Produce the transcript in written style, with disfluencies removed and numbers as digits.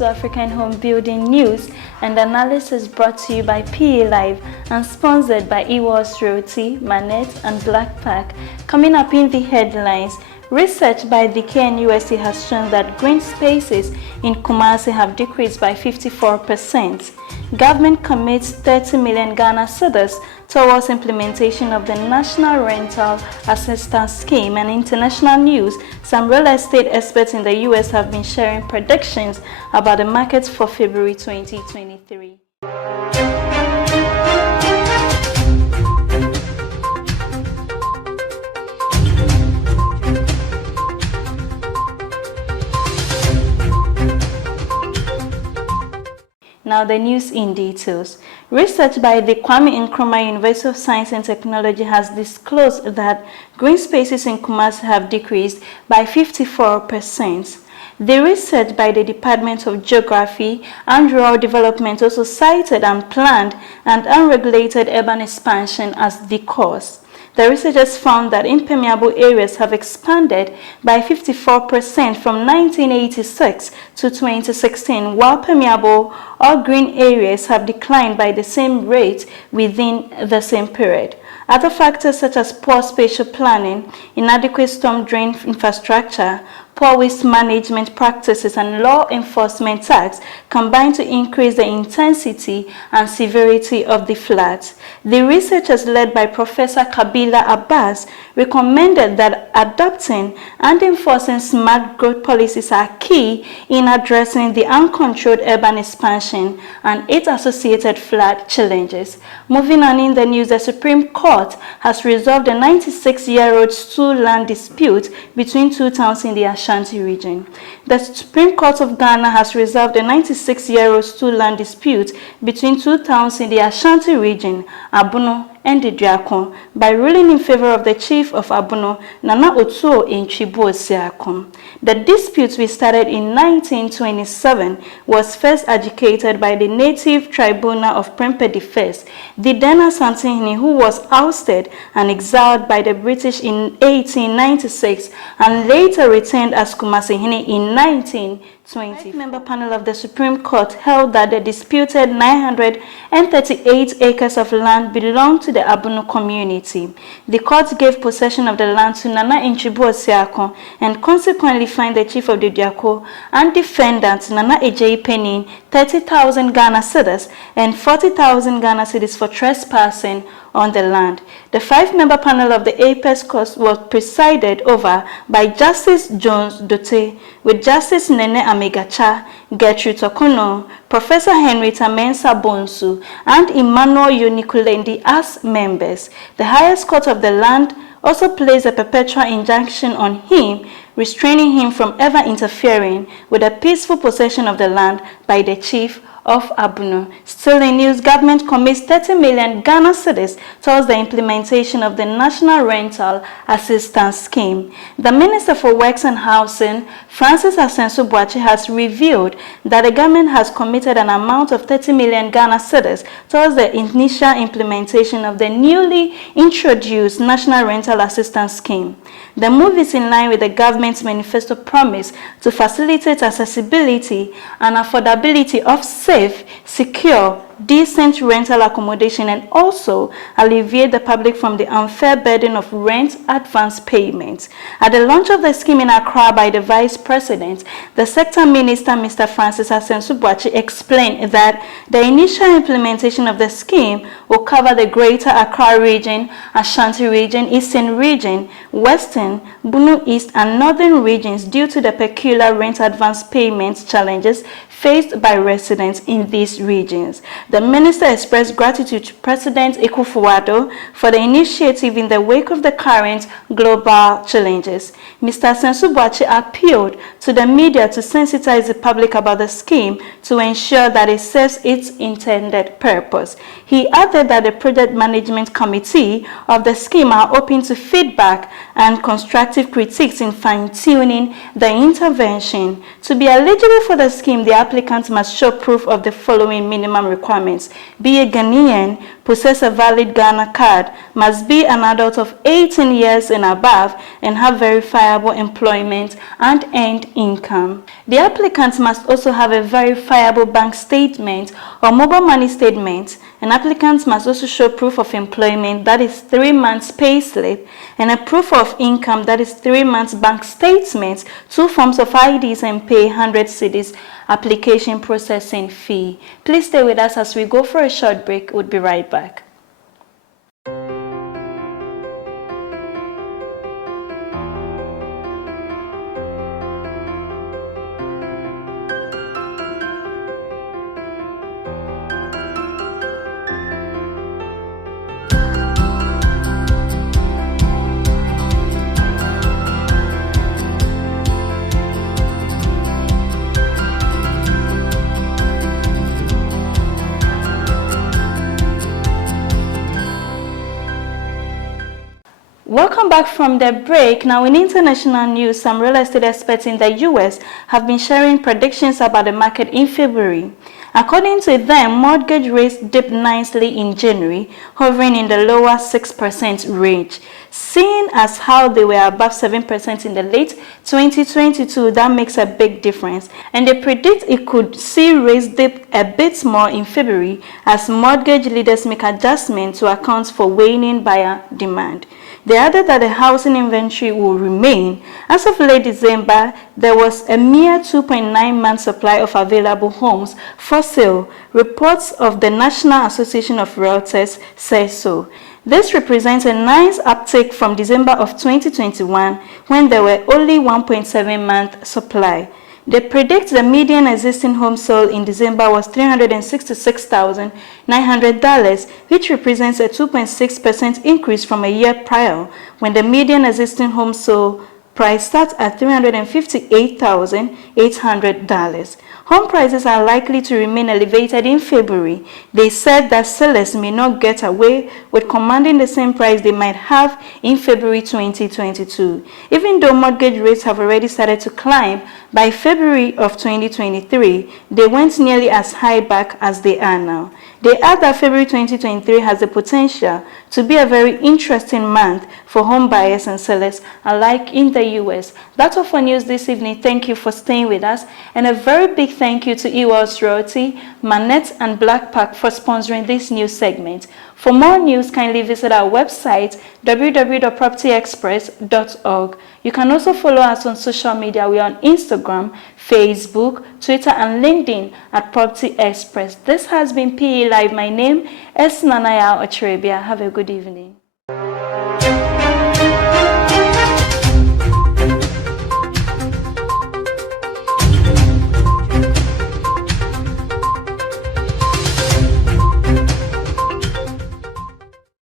to African Home Building News and Analysis brought to you by PA Live and sponsored by Ewos Realty, Manette and Blackpack. Coming up in the headlines, research by the KNUST has shown that green spaces in Kumasi have decreased by 54%. Government commits 30 million Ghana cedis towards implementation of the National Rental Assistance Scheme. And international news, some real estate experts in the US have been sharing predictions about the markets for February 2023. Now the news in details. Research by the Kwame Nkrumah University of Science and Technology has disclosed that green spaces in Kumasi have decreased by 54%. The research by the Department of Geography and Rural Development also cited unplanned and unregulated urban expansion as the cause. The researchers found that impermeable areas have expanded by 54% from 1986 to 2016, while permeable or green areas have declined by the same rate within the same period. Other factors such as poor spatial planning, inadequate storm drain infrastructure, poor waste management practices, and law enforcement tasks combine to increase the intensity and severity of the floods. The researchers led by Professor Kabila Abbas recommended that adopting and enforcing smart growth policies are key in addressing the uncontrolled urban expansion and its associated flood challenges. Moving on in the news, the Supreme Court has resolved a 96-year-old stool land dispute between two towns in the Ashanti region. The Supreme Court of Ghana has resolved a 96-year-old stool land dispute between two towns in the Ashanti region, Ahbvn and Diako, by ruling in favor of the chief of Ahbvn, Nana Otuo Osiakom. The dispute, which started in 1927, was first adjudicated by the native tribunal of Prempeh I, the then Asantehene, who was ousted and exiled by the British in 1896 and later returned as Kumasihene in 1920. A 5-member panel of the Supreme Court held that the disputed 938 acres of land belonged to the Ahbvn community. The court gave possession of the land to Nana Osiakom and consequently fined the chief of the Diako and defendant Nana Ejei Penin 30,000 Ghana cedis and 40,000 Ghana cedis for trespassing on the land. The 5-member panel of the Apex Court was presided over by Justice Jones Dote, with Justice Nene Amegacha, Gertrude Tokono, Professor Henrietta Mensah Bonsu, and Emmanuel Unikulendi as members. The highest court of the land also placed a perpetual injunction on him, restraining him from ever interfering with the peaceful possession of the land by the chief of Ahbvn. Still in news, government commits 30 million Ghana cedis towards the implementation of the National Rental Assistance Scheme. The Minister for Works and Housing, Francis Assenso-Boakye, has revealed that the government has committed an amount of 30 million Ghana cedis towards the initial implementation of the newly introduced National Rental Assistance Scheme. The move is in line with the government's manifesto promise to facilitate accessibility and affordability of safe, secure, decent rental accommodation and also alleviate the public from the unfair burden of rent advance payments. At the launch of the scheme in Accra by the Vice President, the Sector Minister, Mr. Francis Assenso-Boakye, explained that the initial implementation of the scheme will cover the Greater Accra region, Ashanti region, Eastern region, Western, Bunu East and Northern regions due to the peculiar rent advance payments challenges faced by residents in these regions. The minister expressed gratitude to President Akufo-Addo for the initiative in the wake of the current global challenges. Mr. Assenso-Boakye appealed to the media to sensitize the public about the scheme to ensure that it serves its intended purpose. He added that the Project Management Committee of the scheme are open to feedback and constructive critiques in fine-tuning the intervention. To be eligible for the scheme, the applicant must show proof of the following minimum requirements. requirements: be a Ghanaian, possess a valid Ghana card, must be an adult of 18 years and above, and have verifiable employment and earned income. The applicants must also have a verifiable bank statement or mobile money statement, and applicants must also show proof of employment, that is 3 months pay slip, and a proof of income, that is 3 months bank statements, 2 forms of IDs, and pay 100 cedis application processing fee. Please stay with us as we go for a short break. We'll be right back. Welcome back from the break. Now, in international news, some real estate experts in the US have been sharing predictions about the market in February. According to them, mortgage rates dipped nicely in January, hovering in the lower 6% range. Seeing as how they were above 7% in the late 2022, that makes a big difference. And they predict it could see rates dip a bit more in February as mortgage leaders make adjustments to account for waning buyer demand. They added that the housing inventory will remain. As of late December, there was a mere 2.9 month supply of available homes for sale. Reports of the National Association of Realtors say so. This represents a nice uptick from December of 2021, when there were only 1.7 month supply. They predict the median existing home sale in December was $366,900, which represents a 2.6% increase from a year prior, when the median existing home sale price starts at $358,800. Home prices are likely to remain elevated in February. They said that sellers may not get away with commanding the same price they might have in February 2022. Even though mortgage rates have already started to climb, by February of 2023, they went nearly as high back as they are now. They add that February 2023 has the potential to be a very interesting month for home buyers and sellers alike in the US. That's all for news this evening. Thank you for staying with us, and a very big thank you to Ewell's Realty, Manette, and Blackpack for sponsoring this news segment. For more news, kindly visit our website www.propertyexpress.org. You can also follow us on social media. We are on Instagram, Facebook, Twitter, and LinkedIn at Property Express. This has been PE Live. My name is Nanaya Ocherebia. Have a good evening.